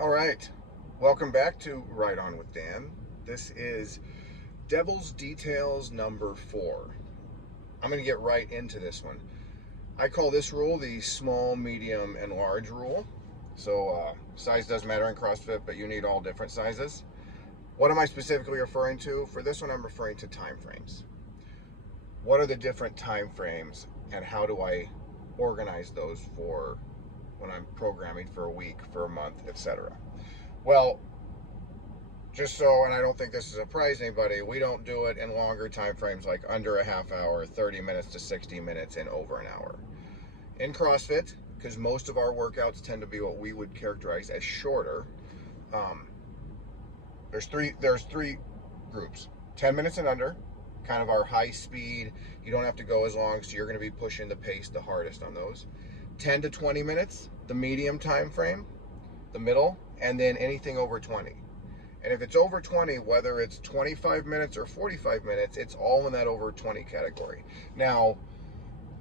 All right, welcome back to Right On with Dan. This is Devil's Details number 4. I'm going to get right into this one. I call this rule the small, medium, and large rule. So size does matter in CrossFit, but you need all different sizes. What am I specifically referring to? For this one, I'm referring to time frames. What are the different time frames, and how do I organize those for when I'm programming for a week, for a month, etc.? Well, just so, and I don't think this is surprise anybody, we don't do it in longer time frames like under a half hour, 30 minutes to 60 minutes, and over an hour. In CrossFit, because most of our workouts tend to be what we would characterize as shorter, there's three groups. 10 minutes and under, kind of our high speed. You don't have to go as long, so you're going to be pushing the pace the hardest on those. 10 to 20 minutes, the medium time frame, the middle, and then anything over 20. And if it's over 20, whether it's 25 minutes or 45 minutes, it's all in that over 20 category. Now,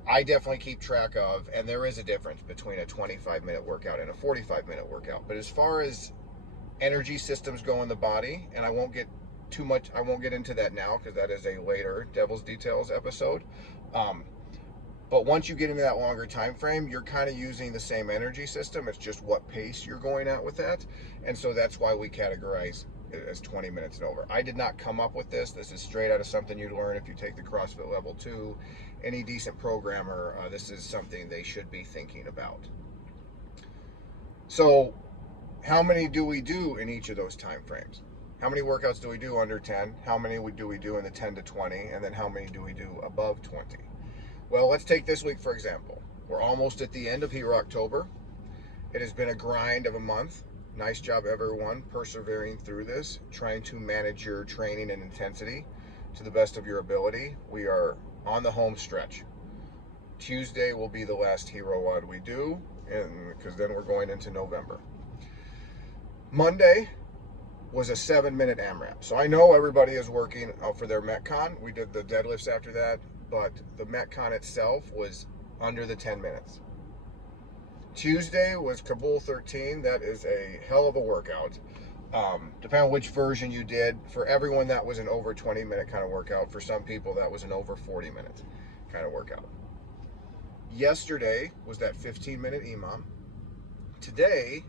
I definitely keep track of, and there is a difference between a 25-minute workout and a 45-minute workout. But as far as energy systems go in the body, and I won't get into that now because that is a later Devil's Details episode. But once you get into that longer time frame, you're kind of using the same energy system. It's just what pace you're going at with that. And so that's why we categorize it as 20 minutes and over. I did not come up with this. This is straight out of something you'd learn if you take the CrossFit Level 2. Any decent programmer, this is something they should be thinking about. So how many do we do in each of those time frames? How many workouts do we do under 10? How many do we do in the 10 to 20? And then how many do we do above 20? Well, let's take this week, for example. We're almost at the end of Hero October. It has been a grind of a month. Nice job, everyone, persevering through this, trying to manage your training and intensity to the best of your ability. We are on the home stretch. Tuesday will be the last Hero WOD we do, because then we're going into November. Monday was a 7-minute AMRAP. So I know everybody is working for their Metcon. We did the deadlifts after that, but the Metcon itself was under the 10 minutes. Tuesday was Kabul 13. That is a hell of a workout. Depending on which version you did. For everyone, that was an over 20-minute kind of workout. For some people, that was an over 40-minute kind of workout. Yesterday was that 15-minute EMOM. Today,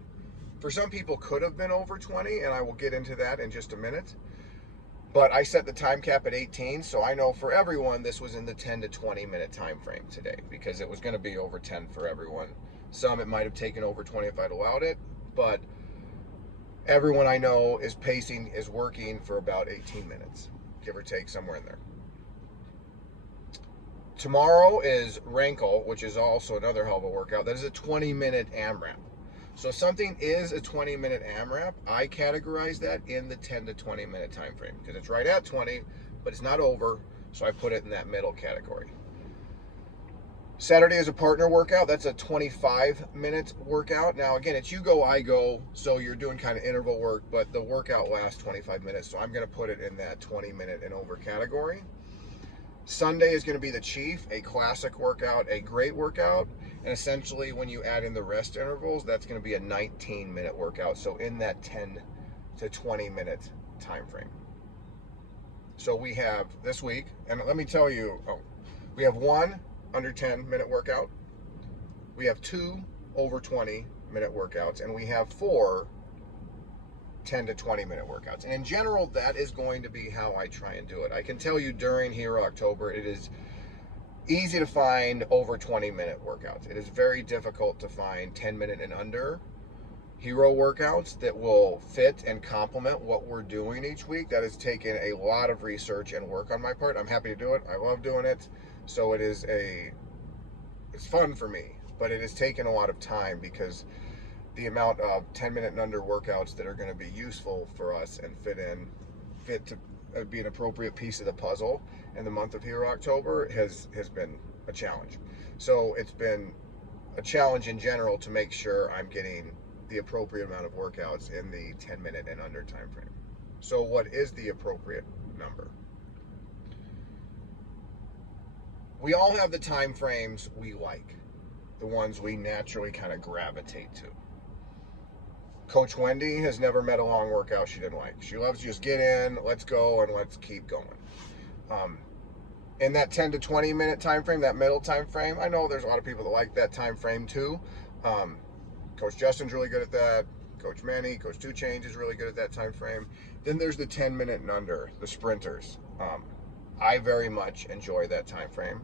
for some people, could have been over 20, and I will get into that in just a minute. But I set the time cap at 18, so I know for everyone this was in the 10 to 20 minute time frame today, because it was going to be over 10 for everyone. Some it might have taken over 20 if I'd allowed it, but everyone I know is working for about 18 minutes, give or take, somewhere in there. Tomorrow is Rankle, which is also another hell of a workout. That is a 20-minute AMRAP. So if something is a 20-minute AMRAP, I categorize that in the 10 to 20-minute time frame, because it's right at 20, but it's not over, so I put it in that middle category. Saturday is a partner workout. That's a 25-minute workout. Now, again, it's you go, I go, so you're doing kind of interval work, but the workout lasts 25 minutes, so I'm going to put it in that 20-minute and over category. Sunday is going to be the Chief, a classic workout, a great workout, and essentially when you add in the rest intervals, that's going to be a 19-minute workout, so in that 10 to 20-minute time frame. So we have this week, and let me tell you, we have one under 10-minute workout, we have 2 over 20-minute workouts, and we have 4 10 to 20-minute workouts. And in general, that is going to be how I try and do it. I can tell you during Hero October, it is easy to find over 20-minute workouts. It is very difficult to find 10-minute and under Hero workouts that will fit and complement what we're doing each week. That has taken a lot of research and work on my part. I'm happy to do it. I love doing it. So it's fun for me, but it has taken a lot of time, because the amount of 10-minute and under workouts that are going to be useful for us and fit to be an appropriate piece of the puzzle in the month of Hero October has been a challenge. So it's been a challenge in general to make sure I'm getting the appropriate amount of workouts in the 10-minute and under time frame. So what is the appropriate number? We all have the time frames we like, the ones we naturally kind of gravitate to. Coach Wendy has never met a long workout she didn't like. She loves to just get in, let's go, and let's keep going. In that 10 to 20 minute time frame, that middle time frame, I know there's a lot of people that like that time frame too. Coach Justin's really good at that. Coach Manny, Coach Two Change is really good at that time frame. Then there's the 10 minute and under, the sprinters. I very much enjoy that time frame.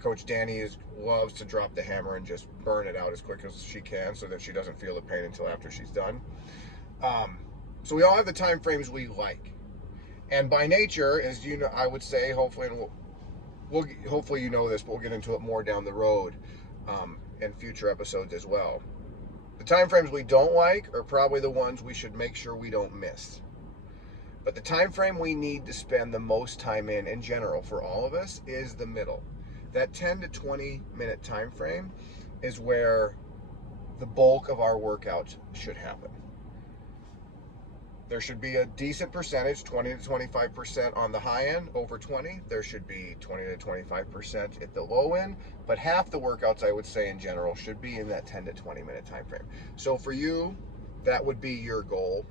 Coach Danny loves to drop the hammer and just burn it out as quick as she can so that she doesn't feel the pain until after she's done. So we all have the time frames we like. And by nature, as you know, I would say, hopefully, and hopefully you know this, but we'll get into it more down the road in future episodes as well. The time frames we don't like are probably the ones we should make sure we don't miss. But the time frame we need to spend the most time in general, for all of us, is the middle. That 10 to 20 minute time frame is where the bulk of our workouts should happen. There should be a decent percentage, 20 to 25% on the high end, over 20. There should be 20 to 25% at the low end, but half the workouts, I would say in general, should be in that 10 to 20 minute time frame. So for you, that would be your goal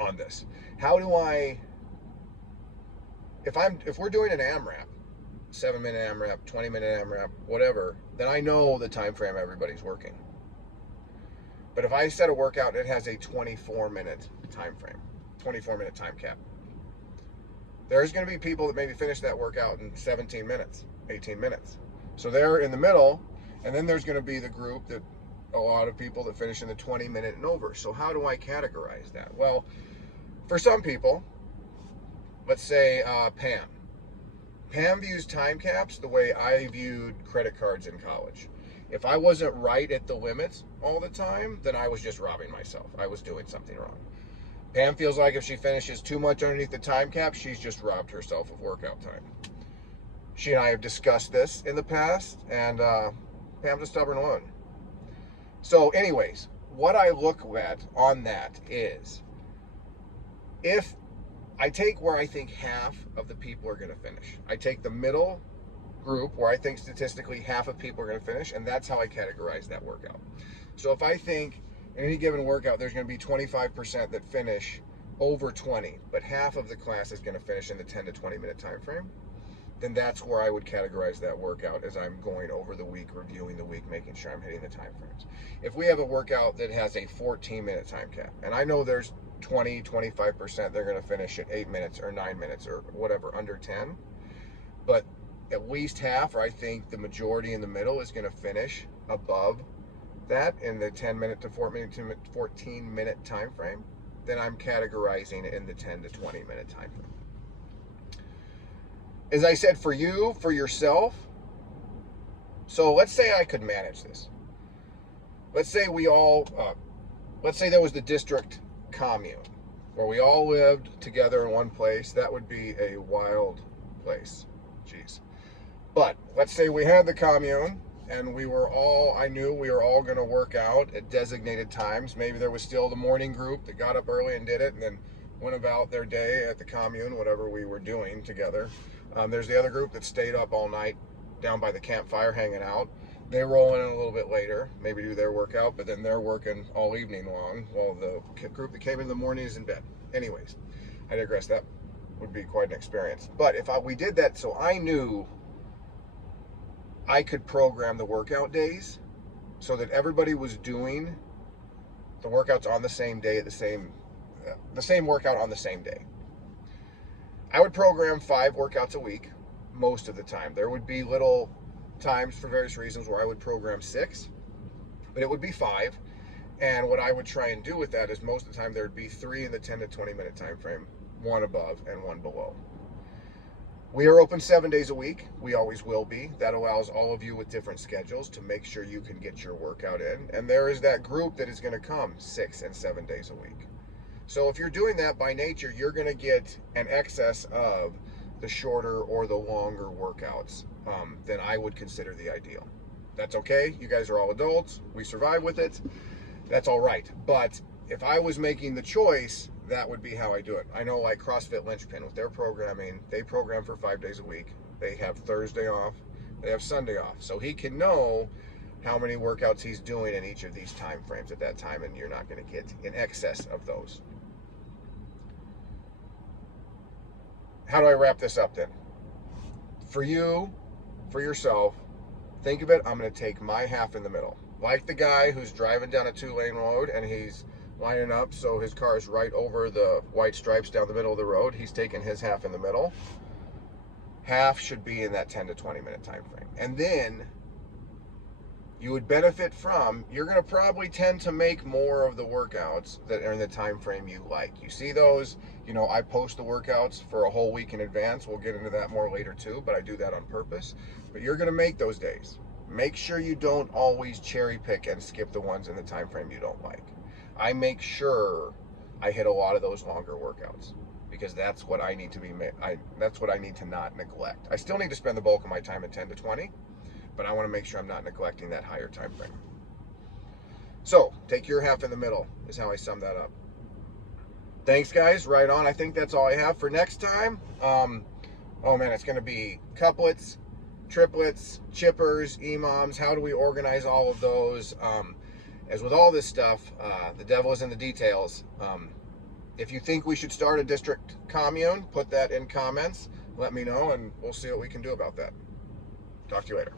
on this. How do I, if we're doing an AMRAP, 7-minute AMRAP, 20-minute AMRAP, whatever, then I know the time frame everybody's working. But if I set a workout, it has a 24-minute time frame, 24-minute time cap. There's going to be people that maybe finish that workout in 17 minutes, 18 minutes. So they're in the middle, and then there's going to be the group that a lot of people that finish in the 20-minute and over. So how do I categorize that? Well, for some people, let's say Pam. Pam views time caps the way I viewed credit cards in college. If I wasn't right at the limits all the time, then I was just robbing myself. I was doing something wrong. Pam feels like if she finishes too much underneath the time cap, she's just robbed herself of workout time. She and I have discussed this in the past, and Pam's a stubborn one. So anyways, what I look at on that is, if I take where I think half of the people are going to finish, I take the middle group where I think statistically half of people are going to finish, and that's how I categorize that workout. So if I think in any given workout there's going to be 25% that finish over 20, but half of the class is going to finish in the 10 to 20 minute time frame, then that's where I would categorize that workout as I'm going over the week, reviewing the week, making sure I'm hitting the time frames. If we have a workout that has a 14-minute time cap, and I know there's 20-25% they're going to finish at 8 minutes or 9 minutes or whatever, under 10, but at least half, or I think the majority in the middle, is going to finish above that in the 10-minute to 14-minute time frame, then I'm categorizing it in the 10 to 20-minute time frame. As I said, for you, for yourself, so let's say I could manage this. Let's say let's say there was the district commune where we all lived together in one place. That would be a wild place. Jeez. But let's say we had the commune and I knew we were all going to work out at designated times. Maybe there was still the morning group that got up early and did it and then went about their day at the commune, whatever we were doing together. There's the other group that stayed up all night down by the campfire hanging out. They roll in a little bit later, maybe do their workout, but then they're working all evening long while the group that came in the morning is in bed. Anyways, I digress. That would be quite an experience. But if we did that, so I knew I could program the workout days so that everybody was doing the workouts on the same day at the same workout on the same day. I would program 5 workouts a week most of the time. There would be little times for various reasons where I would program 6, but it would be 5. And what I would try and do with that is most of the time there would be 3 in the 10 to 20 minute time frame, 1 above and 1 below. We are open 7 days a week. We always will be. That allows all of you with different schedules to make sure you can get your workout in. And there is that group that is going to come 6 and 7 days a week. So if you're doing that by nature, you're going to get an excess of the shorter or the longer workouts than I would consider the ideal. That's okay. You guys are all adults. We survive with it. That's all right. But if I was making the choice, that would be how I do it. I know like CrossFit Linchpin with their programming, they program for 5 days a week. They have Thursday off. They have Sunday off. So he can know how many workouts he's doing in each of these time frames at that time, and you're not going to get in excess of those. How do I wrap this up then? For you, for yourself, think of it, I'm going to take my half in the middle. Like the guy who's driving down a 2-lane road and he's lining up so his car is right over the white stripes down the middle of the road. He's taking his half in the middle. Half should be in that 10 to 20 minute time frame. And then you would benefit from, you're going to probably tend to make more of the workouts that are in the time frame you like. You see those, I post the workouts for a whole week in advance. We'll get into that more later too, but I do that on purpose. But you're going to make those days. Make sure you don't always cherry pick and skip the ones in the time frame you don't like. I make sure I hit a lot of those longer workouts because that's what I need to that's what I need to not neglect. I still need to spend the bulk of my time at 10 to 20, but I want to make sure I'm not neglecting that higher time frame. So take your half in the middle is how I sum that up. Thanks, guys. Right on. I think that's all I have for next time. Oh man, it's going to be couplets, triplets, chippers, EMOMs. How do we organize all of those? As with all this stuff, the devil is in the details. If you think we should start a district commune, put that in comments. Let me know, and we'll see what we can do about that. Talk to you later.